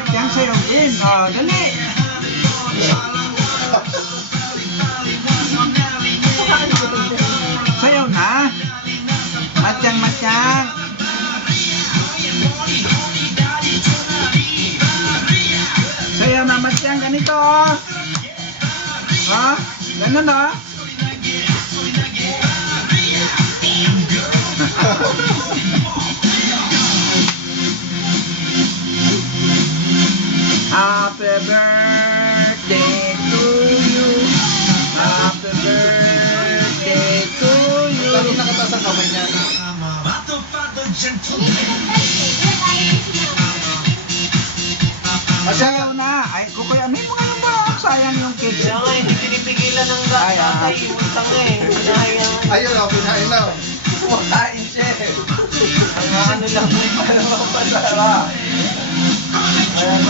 Matyang sayaw din. Dali. Sayaw na. Matyang. Sayaw na Matyang, ganito. Ganun Happy birthday to you. Happy birthday to you. Lagi nakataas ang kamay niya. Sayaw na. Ay, kukuya, may mga ba? Sayang yung cake. Kaya nga, hindi pinipigilan ng tatay. Utang Ayun o, pinain na. Kumakain siya. Ang ano lang. Para mapasara. Ayan